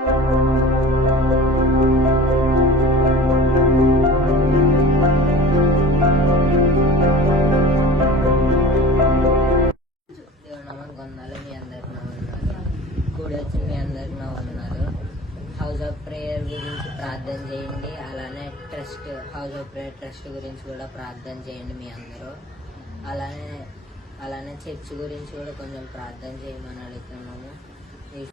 కూడి వచ్చిన మీ అందరికి నా వందనాలు. హౌస్ ఆఫ్ ప్రేయర్ గురించి ప్రార్థన చేయండి. అలానే హౌస్ ఆఫ్ ప్రేయర్ ట్రస్ట్ గురించి కూడా ప్రార్థన చేయండి మీ అందరూ. అలానే చర్చ్ గురించి కూడా కొంచెం ప్రార్థన చేయమని అడుగుతున్నాము.